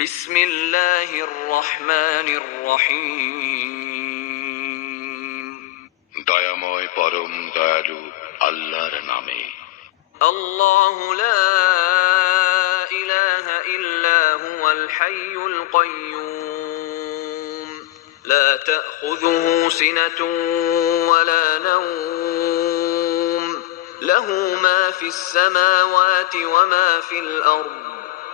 بسم الله الرحمن الرحيم দয়াময় পরম দয়ালু আল্লাহর নামে الله لا إله إلا هو الحي القيوم لا تأخذه سنة ولا نوم له ما في السماوات وما في الأرض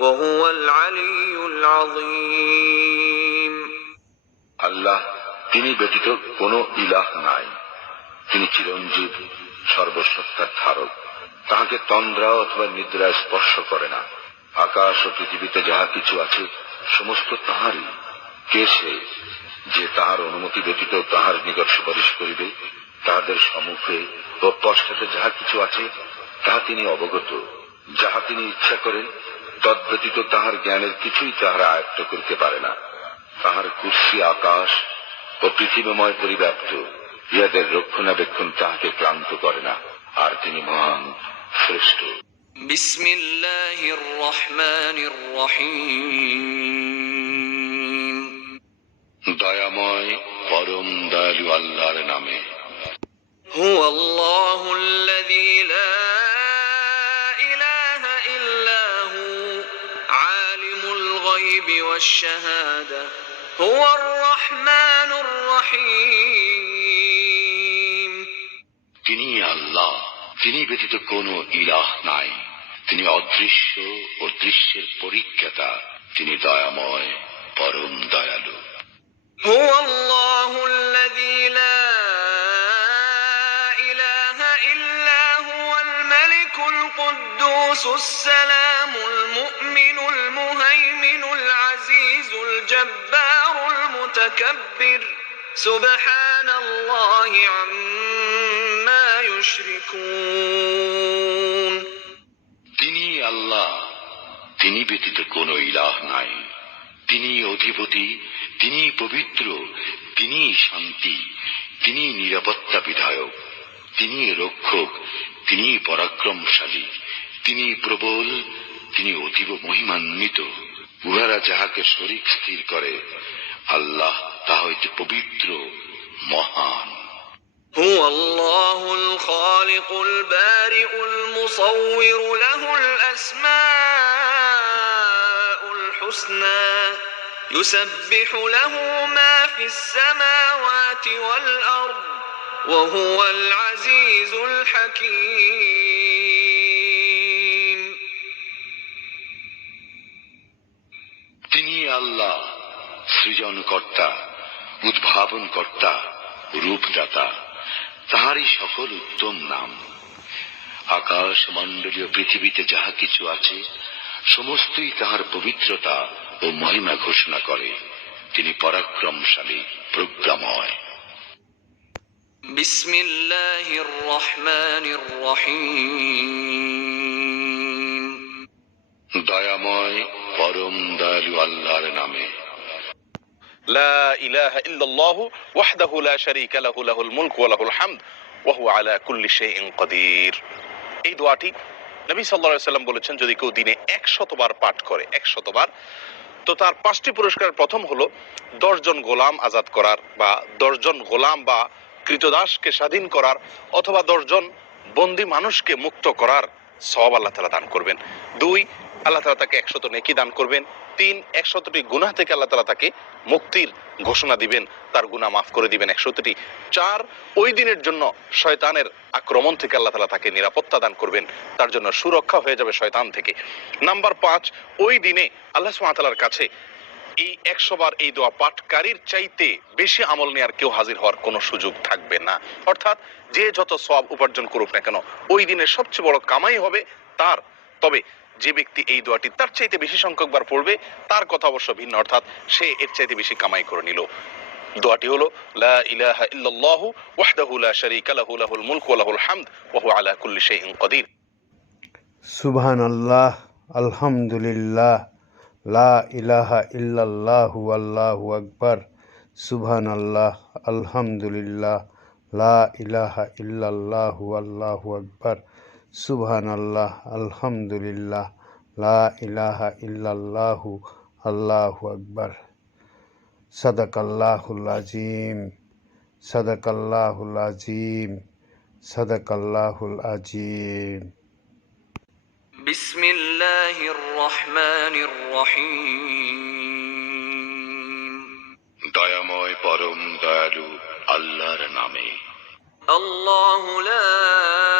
وهو العلي العظيم আল্লাহ তিনি ব্যতীত কোনো ইলাহ নাই তিনি চিরঞ্জীব সর্বসত্তার ধারক তাহাকে তন্দ্রা অথবা নিদ্রা স্পর্শ করে না আকাশ ও পৃথিবীতে যাহা কিছু আছে সমস্ত তাহারই কে সে যে তাহার অনুমতি ব্যতীত তাহার নিকট সুপারিশ করিবে তাহাদের সম্মুখে ও পশ্চাতে যাহা কিছু আছে তাহা তিনি অবগত যাহা তিনি ইচ্ছা করেন তদ্ব্যতীত তাহার জ্ঞানের কিছুই তাহারা আয়ত্ত করিতে পারে না তাহার কুর্সি আকাশ ও পৃথিবীময় পরিব্যাপ্ত ইহাদের রক্ষণাবেক্ষণ তাহাকে ক্লান্ত করে না আর তিনি মহান শ্রেষ্ঠ بسم الله الرحمن الرحيم দয়াময় পরম দয়ালু আল্লাহর নামে هو الله الذي لا والشهادة هو الرحمن الرحيم তিনি আল্লাহ তিনি ব্যতীত কোনো ইলাহ নাই তিনি অদৃশ্য ও দৃশ্যের পরীক্ষাতা তিনি দয়াময় পরম দয়ালু هو الله الذي لا إله إلا هو الملك القدوس السلام الجبار المتكبر سبحان الله عما يشركون তিনি আল্লাহ তিনি ব্যতীত কোনো ইলাহ নাই তিনি অধিপতি তিনি পবিত্র তিনি শান্তি তিনি নিরাপত্তা বিধায়ক তিনি রক্ষক তিনি পরাক্রমশালী তিনি প্রবল তিনি অতীব মহিমান্বিত উহারা যাহাকে শরিক স্থির করে আল্লাহ তাহা হইতে পবিত্র মহান هو الله الخالق البارئ المصور له الأسماء الحسنى يسبح له ما في السماوات والأرض وهو العزيز الحكيم সৃজনকর্তা উদ্ভাবন কর্তা রূপদাতা তাহারই সকল উত্তম নাম আকাশ মণ্ডলীয় পৃথিবীতে যাহা কিছু আছে সমস্তই তাহার পবিত্রতা ও মহিমা ঘোষণা করে তিনি পরাক্রমশালী প্রজ্ঞাময় بسم الله الرحمن الرحيم দয়াময় পরম দয়ালু আল্লাহর নামে লা ইলাহা এই দোয়াটি নবী সাল্লাম বলেছেন, যদি কেউ দিনে পাঠ করে তো তার পাঁচটি প্রথম হলো দশজন গোলাম আজাদ করার বা দশজন গোলাম বা কৃতদাসকে স্বাধীন করার অথবা দশজন বন্দি মানুষকে মুক্ত করার সব আল্লাহ তালা দান করবেন। দুই আল্লাহ তালা তাকে একশত নেকি দান করবেন। তিন, একশতটি গুনাহ থেকে আল্লাহ তালা তাকে মুক্তির ঘোষণা দিবেন, তার গুনাহ মাফ করে দিবেন একশতটি। চার, ওই দিনের জন্য শয়তানের আক্রমণ থেকে আল্লাহ তালা তাকে নিরাপত্তা দান করবেন, তার জন্য সুরক্ষা হয়ে যাবে শয়তান থেকে। নাম্বার পাঁচ, ওই দিনে আল্লাহ সুমাতালার কাছে এই একশো বার এই দোয়া পাঠকারীর চাইতে বেশি আমল নেওয়ার কেউ হাজির হওয়ার কোনো সুযোগ থাকবে না। অর্থাৎ যে যত সব উপার্জন করুক না কেন, ওই দিনের সবচেয়ে বড় কামাই হবে তার। তবে যে ব্যক্তি এই দোয়াটি তার চাইতে বেশি সংখ্যকবার পড়বে, তার কথা অবশ্য ভিন্ন, অর্থাৎ সে এর চাইতে বেশি কামাই করে নিল। দোয়াটি হলো, লা ইলাহা ইল্লাল্লাহু ওয়াহদাহু লা শারীকা লাহু, লাহুল ওয়া লাহুল হামদ, ওয়া হুয়া আলা কুল্লি শাইইন কাদির সুবহান আল্লাহ আলহামদুলিল্লাহ, লা ইলাহা ইল্লাল্লাহু আল্লাহু আকবার সুবহান আল্লাহ আলহামদুলিল্লাহ, লা ইলাহা ইল্লাল্লাহু আল্লাহু আকবার সুবহান আল্লাহ আলহামদুলিল্লাহ লা ইলাহা ইল্লাল্লাহু আল্লাহু আকবার সাদাকাল্লাহুল আজিম সাদাকাল্লাহুল আজিম সাদাকাল্লাহুল আজিম بسم الله الرحمن الرحيم দয়াময় পরম দয়ালু আল্লাহর নামে الله لا إله إلا هو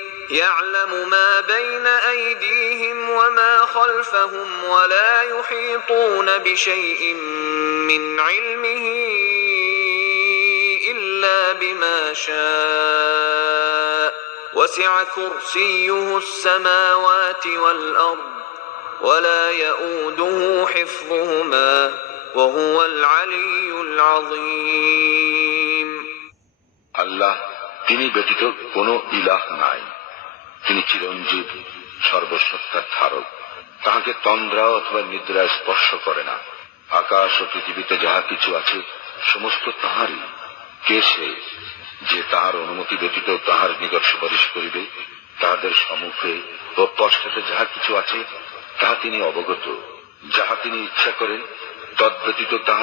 يعلم ما بين أيديهم وما خلفهم ولا يحيطون بشيء من علمه إلا بما شاء وسع كرسيه السماوات والأرض ولا يؤوده حفظهما وهو العلي العظيم আল্লাহ তিনি ব্যতীত কোনো ইলাহ নাই তিনি চিরঞ্জীব, সর্বসত্তার ধারক। তাহাকে তন্দ্রা অথবা নিদ্রা স্পর্শ করে না। আকাশ ও পৃথিবীতে যাহা কিছু আছে, সমস্ত তাহারই। কে সে যে তাহার অনুমতি ব্যতীত তাহার নিকট সুপারিশ করিবে, তাহাদের সম্মুখে ও পশ্চাতে যাহা কিছু আছে, তাহা তিনি অবগত। যাহা তিনি ইচ্ছা করেন, তদ্ব্যতীত তাহার